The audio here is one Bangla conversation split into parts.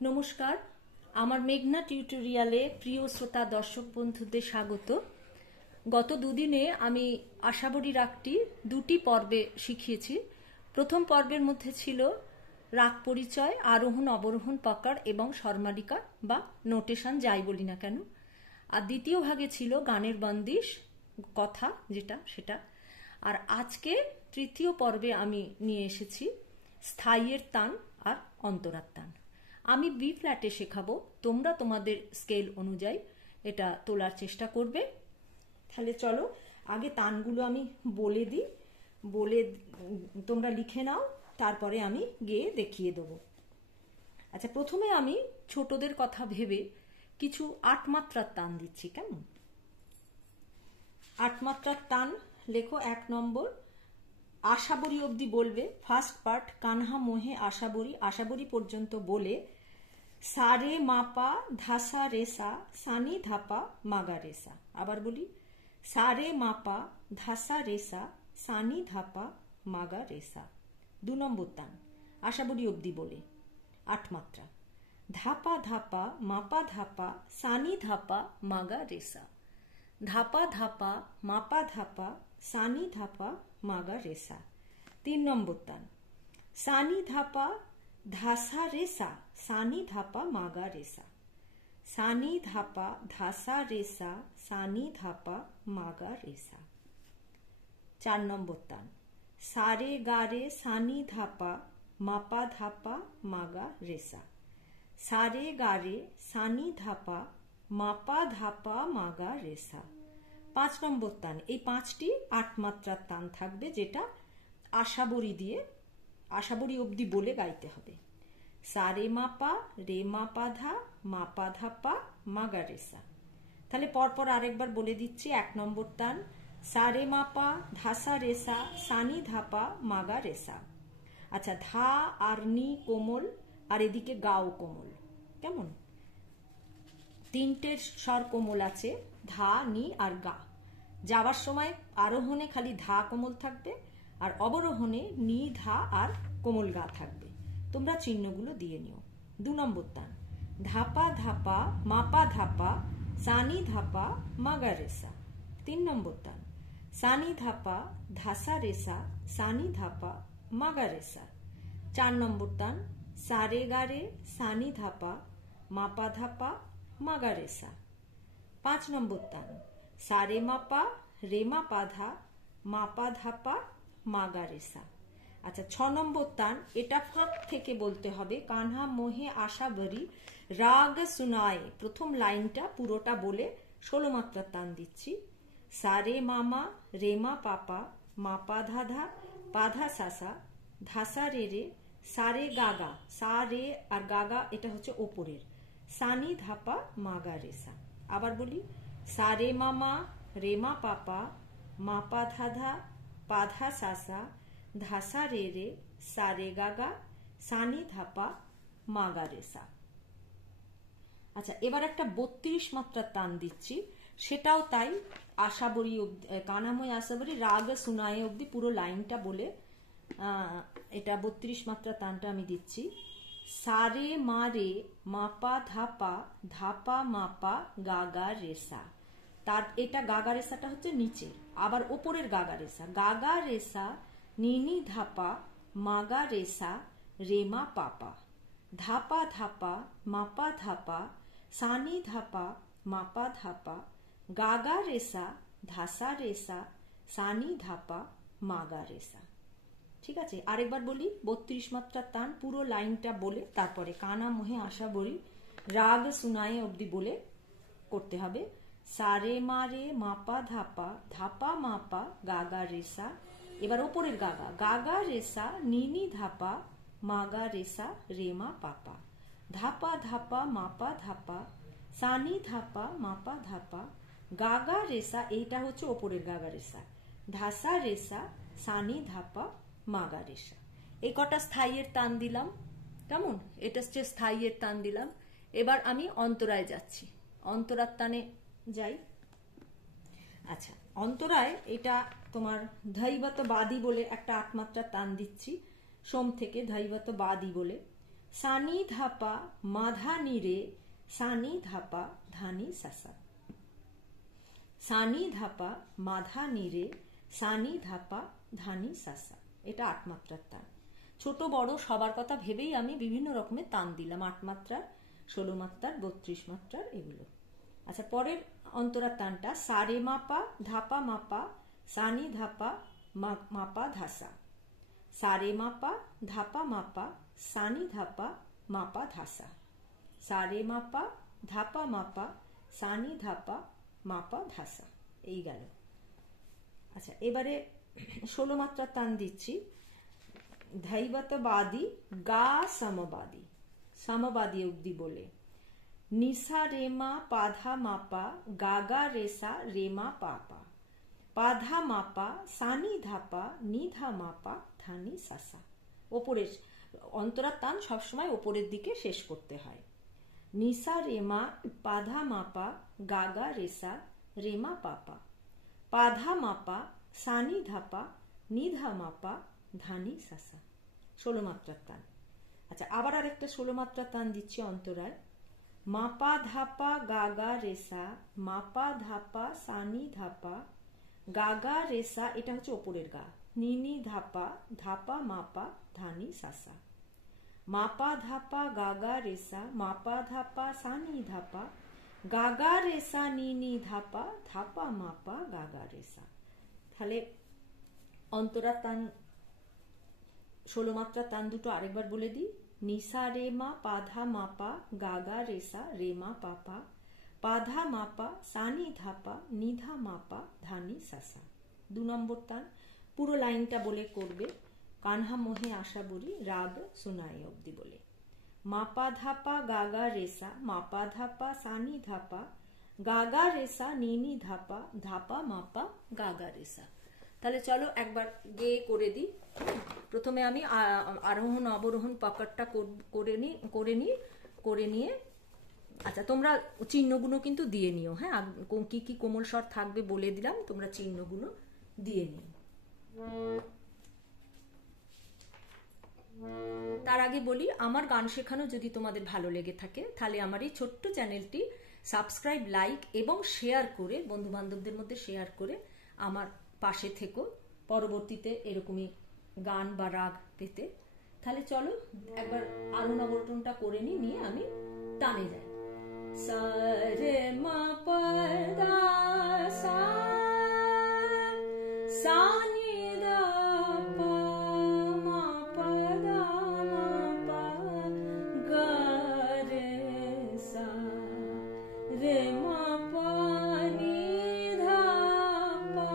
নমস্কার, আমার মেঘনা টিউটোরিয়ালে প্রিয় শ্রোতা দর্শক বন্ধুদের স্বাগত। গত দুদিনে আমি আশাবরী রাগটি দুটি পর্বে শিখিয়েছি। প্রথম পর্বের মধ্যে ছিল রাগ পরিচয়, আরোহণ অবরোহণ পকড় এবং স্বরমালিকা বা নোটেশন, যাই বলি না কেন। আর দ্বিতীয় ভাগে ছিল গানের বন্দিশ, কথা যেটা সেটা। আর আজকে তৃতীয় পর্বে আমি নিয়ে এসেছি স্থায়ীর তান আর অন্তরার তান। আমি বি ফ্ল্যাটে শেখাবো, তোমরা তোমাদের স্কেল অনুযায়ী এটা তোলার চেষ্টা করবে। তাহলে চলো আগে তানগুলো আমি বলে দিই, বলে তোমরা লিখে নাও, তারপরে আমি গেয়ে দেখিয়ে দেবো। আচ্ছা, প্রথমে আমি ছোটদের কথা ভেবে কিছু 8 মাত্রার তান দিচ্ছি। কেমন? 8 মাত্রার তান লেখো। 1 নম্বর আশাবরী অবধি বলবে। ফার্স্ট পার্ট কানহা মোহে আশাবরী, আশাবরী পর্যন্ত বলে সারে মাপা ধাসা রেসা সানি ধাপা মাগা রেসা। আবার বলি, সারে মাপা ধাসা রেসা সানি ধাপা মাগা রেসা। 2 নম্বর তান আশাবরী অবধি বলে 8 মাত্রা, ধাপা ধাপা মাপা ধাপা সানি ধাপা মাগা রেসা। ধাপা ধাপা মাপা ধাপা সানি ধাপা মাগা রেসা। 3 নম্বর তান সানি ধাপা ধাসা রেসা সানি ধাপা মাগা রেসা। সানি ধাপা ধাসা রেসা সানি ধাপা মাগা রেসা। 4 নম্বর তান সারে গারে সানি ধাপা মাপা ধাপা মাগা রেসা। সারে গারে সানি ধাপা মাপা ধাপা মাগা রেসা। 5 নম্বর তান, এই 5টি 8 মাত্রার তান থাকবে, যেটা আশাবরী দিয়ে আশাবরী অবধি বলে গাইতে হবে। সারে মাপা রে মাপা ধা মাপা ধাপা মাগা রেসা। তাহলে পরপর আরেকবার বলে দিচ্ছি। 1 নম্বর তান সারে মাপা ধাসা রেসা সানি ধাপা মাগা রেসা। আচ্ছা, ধা আর নি কোমল, আর এদিকে গাও কোমল। কেমন? 3টে স্বর কোমল আছে, ধা নি আর গা। যাওয়ার সময় আরোহণে খালি ধা কোমল থাকবে, আর অবরোহণে নি ধা আর কোমল গা থাকবে। তোমরা চিহ্নগুলো দিয়ে নিও। 2 নম্বর তান ধাপা ধাপা মাপা ধাপা সানি ধাপা মাগা রেসা। 3 নম্বর তান সানি ধাপা ধাসা রেসা সানি ধাপা মাগা রেসা। 4 নম্বর তান সারে গারে সানি ধাপা মাপা ধাপা মাগা রেসা। 5 নম্বর তান সারে মাপা রে মাপা ধা মাপা ধাপা মাগা রেসা। আচ্ছা, 6 নম্বর তান, এটা ফাঁক থেকে বলতে হবে। কানহা মোহে আশাবরী রাগ সুনায়ে, প্রথম লাইনটা পুরোটা বলে 16 মাত্রার তান দিচ্ছি। সারে মামা রেমা পাপা মাপা ধাধা পাধা সাসা ধাসা রে রে সারে গাগা, সা রে আর গাগা এটা হচ্ছে ওপরের, সানি ধাপা মাগা রেসা। আবার বলি, সারে মামা রেমা পাপা মাপা ধাধা পাধা সাসা ধাসা রে রে সারে গাগা সানি ধাপা মাগা রেসা। আচ্ছা, এবার একটা 32 মাত্রার তান দিচ্ছি, সেটাও তাই। আশাবরী কানাময় আশাবরী রাগ সুনায়ে অবধি পুরো লাইনটা বলে এটা 32 মাত্রার তানটা আমি দিচ্ছি। সারে মারে মাপা ধাপা ধাপা মাপা গাগা রেসা। তার এটা গাগা রেসাটা হচ্ছে নিচে, আবার ওপরের গাগা রেসা। গাগা রেসা নিনি ধাপা মাগা রেসা রেমা পাপা। ধাপা ধাপা মাপা ধাপা সানি ধাপা মাপা ধাপা গাগা রেসা ধাসা রেসা সানি ধাপা মাগা রেসা। ঠিক আছে, আরেকবার বলি। 32 মাত্রার তান পুরো লাইনটা বলে তারপরে কানা মোহে আশাবরী রাগ সুনায়ে অবধি বলে করতে হবে। সারে মারে মাপা ধাপা ধাপা মাপা গাগা রেসা। এবার ওপরের গাগা, গাগা রেসা নিনি ধাপা মাগা রেসা রেমা পাপা। ধাপা ধাপা মাপা ধাপা সানি ধাপা মাপা ধাপা গাগা রেসা, এইটা হচ্ছে ওপরের গাগা রেসা। ধাসা রেসা সানি ধাপা মাগা রেসা। এই কটা স্থায়ীর তান দিলাম। কেমন? এটা হচ্ছে স্থায়ীর তান দিলাম। এবার আমি অন্তরায় যাচ্ছি, অন্তরার তানে যাই। আচ্ছা, অন্তরায় এটা তোমার ধৈবত বাদী বলে একটা 8 মাত্রার তান দিচ্ছি। সোম থেকে ধৈবত বাদী বলে সানি ধাপা মাধা নিরে সানি ধাপা ধানি সাসা। সানি ধাপা মাধা নিরে সানি ধাপা ধানি সাসা। এটা 8 মাত্রার তান। ছোট বড় সবার কথা ভেবেই আমি বিভিন্ন রকমের তান দিলাম, 8 মাত্রার, 16 মাত্রার, 32 মাত্রার, এগুলো। আচ্ছা, পরের অন্তরার তানটা সারে মাপা ধাপা মাপা সানি ধাপা মাপা ধাসা। সারে মাপা ধাপা মাপা সানি ধাপা মাপা ধাসা। সারে মাপা ধাপা মাপা সানি ধাপা মাপা ধাসা। এই গেল। আচ্ছা, এবারে 16 মাত্রার তান দিচ্ছি। ধৈবতবাদী গা সমবাদী, সমবাদী অব্দি বলে নিসা রেমা পাধা মাপা গাগা রেসা রেমা পাপা পাধা মাপা সানি ধাপা নিধা মাপা ধানি সাসা। ওপরের অন্তরার তান সবসময় ওপরের দিকে শেষ করতে হয়। নিসা রেমা পাধা মাপা গাগা রেসা রেমা পাপা পাধা মাপা সানি ধাপা নিধা মাপা ধানি সাসা। 16 মাত্রার তান। আচ্ছা, আবার আরেকটা 16 মাত্রার তান দিচ্ছি অন্তরায়। মাপা ধাপা গাগা রেসা মাপা ধাপা সানি ধাপা গাগা রেসা, এটা হচ্ছে ওপরের গা, নিনি ধাপা ধাপা মাপা ধানি সাসা। মাপা ধাপা গাগা রেসা মাপা ধাপা সানি ধাপা গাগা রেসা নিনি ধাপা ধাপা মাপা গাগা রেসা। তাহলে অন্তরার তান 16 মাত্রার তান দুটো আরেকবার বলে দিই। নিসা রেমা পাধা মাপা গাগা রেসা রেমা পাপা পাধা মাপা সানি ধাপা নিধা মাপা ধানি সাসা। 2 নম্বর তান পুরো লাইনটা বলে করবে। কানহা মোহে আশা বুড়ি রাগ সুনাই অব্দি বলে মাপা ধাপা গাগা রেসা মাপা ধাপা সানি ধাপা গাগা রেসা নিনি ধাপা ধাপা মাপা গাগা রেসা। তাহলে চলো একবার গেয়ে করে দিই। প্রথমে আমি আরোহণ অবরোহণ পকেটটা করে নিয়ে, আচ্ছা তোমরা চিহ্নগুলো কিন্তু দিয়ে নিও, হ্যাঁ, কি কি কোমল স্বর থাকবে বলে দিলাম, তোমরা চিহ্নগুলো দিয়ে নিও। তার আগে বলি, আমার গান শেখানো যদি তোমাদের ভালো লেগে থাকে তাহলে আমার এই ছোট্ট চ্যানেলটি সাবস্ক্রাইব, লাইক এবং শেয়ার করে বন্ধু বান্ধবদের মধ্যে শেয়ার করে আমার পাশে থেকো পরবর্তীতে এরকমই গান বা রাগ পেতে। তাহলে চলো একবার আরোহণ অবরোহণটা করে নিয়ে আমি টানে যাই। সা রে মা পা ধা সা সা নি ধা পা মা পা ধা মা পা গা রে সা রে মা পা নি ধা পা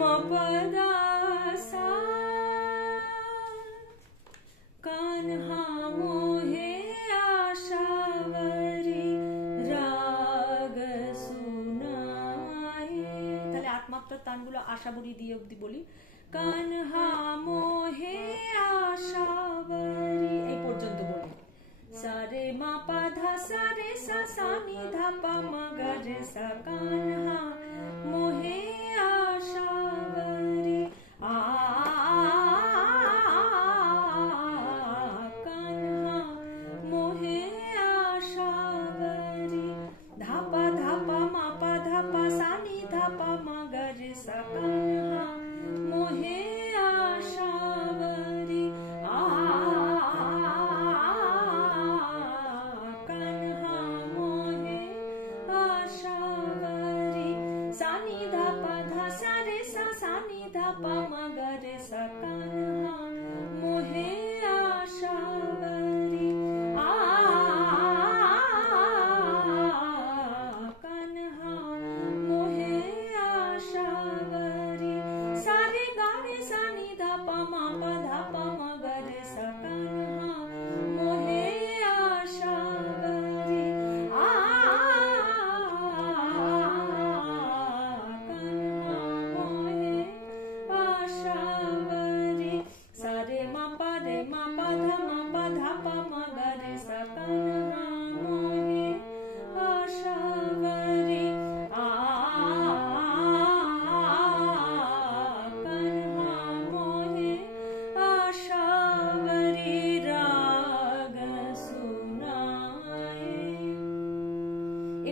মা পা ধা সা। কানহা মোহে আশাবরী রাগ সুনাই। তাহলে 8 মাত্রার তানগুলো আশাবরী দিয়ে অব্দি বলি। কানহা মোহে আশাবরী এই পর্যন্ত বলি। সারে মা পা ধা সা রে সা সা নি ধা পা মা গা রে সা কানহা মোহে আশাবরী আ কানহা মোহে আশাবরী ধাপা ধাপা মা পা ধাপা সা নি ধাপা মা গা রে সা কানহা মোহে আশাবরী আ কানহা মোহে আশাবরী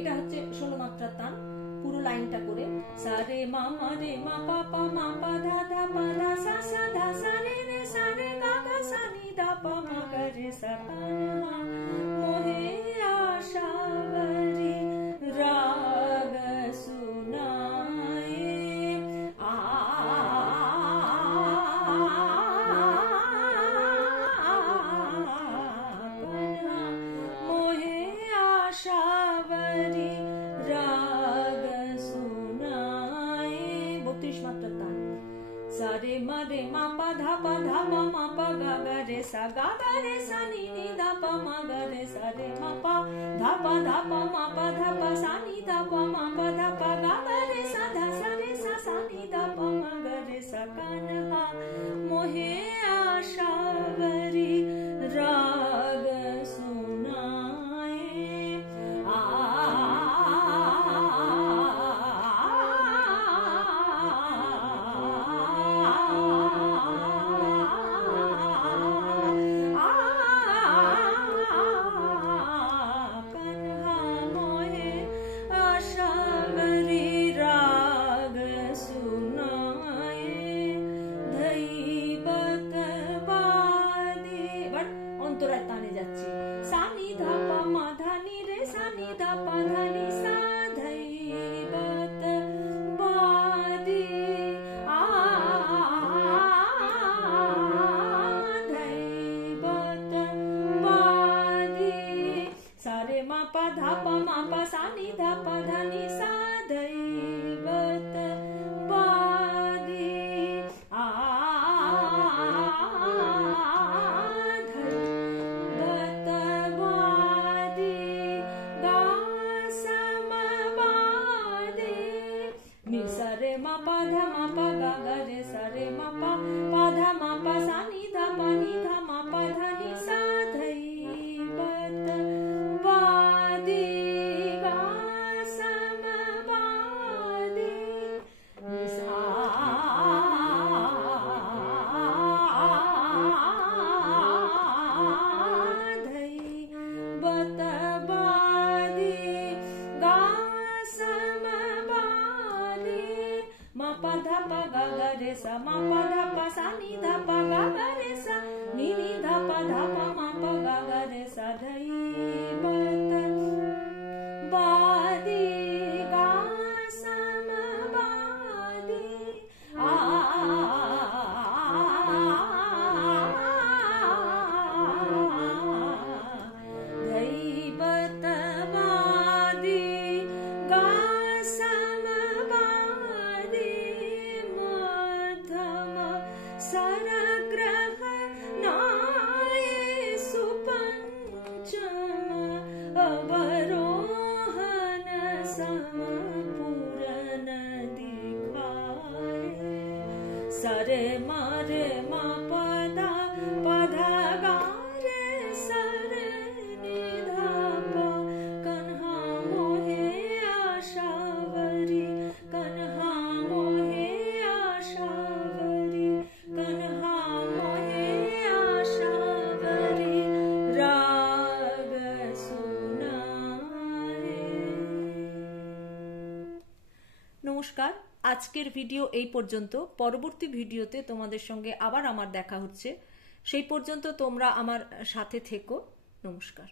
এটা হচ্ছে 16 মাত্রার তান। পুরো লাইনটা করে সা রে মা পা মা ধা ধা পা ধা সা রে গা গা সা নি ধা পা মা গা রে সা কান্হা মোহে আশাবরি রাগ সুনায়ে মোহে আশাবরি রাগ সুনায়ে 32 মাত্রার তান। सा रे मा पा धा पा मा पा गा गा रे सा नी नी धा पा मा गा रे सा रे मा पा धा पा मा पा धा पा सा नी धा पा मा पा धा पा गा गा रे सा रे सा नी धा पा मा गा रे सा कान्हा मोहे आशावरी राग सुनाए सरे मा पदा पधा गा रे सरे नि धा पा कन्हा मोहे आशावरी कन्हा मोहे आशावरी कन्हा मोहे आशावरी राग सुनाए। नमस्कार, আজকের ভিডিও এই পর্যন্ত। পরবর্তী ভিডিওতে তোমাদের সঙ্গে আবার আমার দেখা হচ্ছে। সেই পর্যন্ত তোমরা আমার সাথে থেকো। নমস্কার।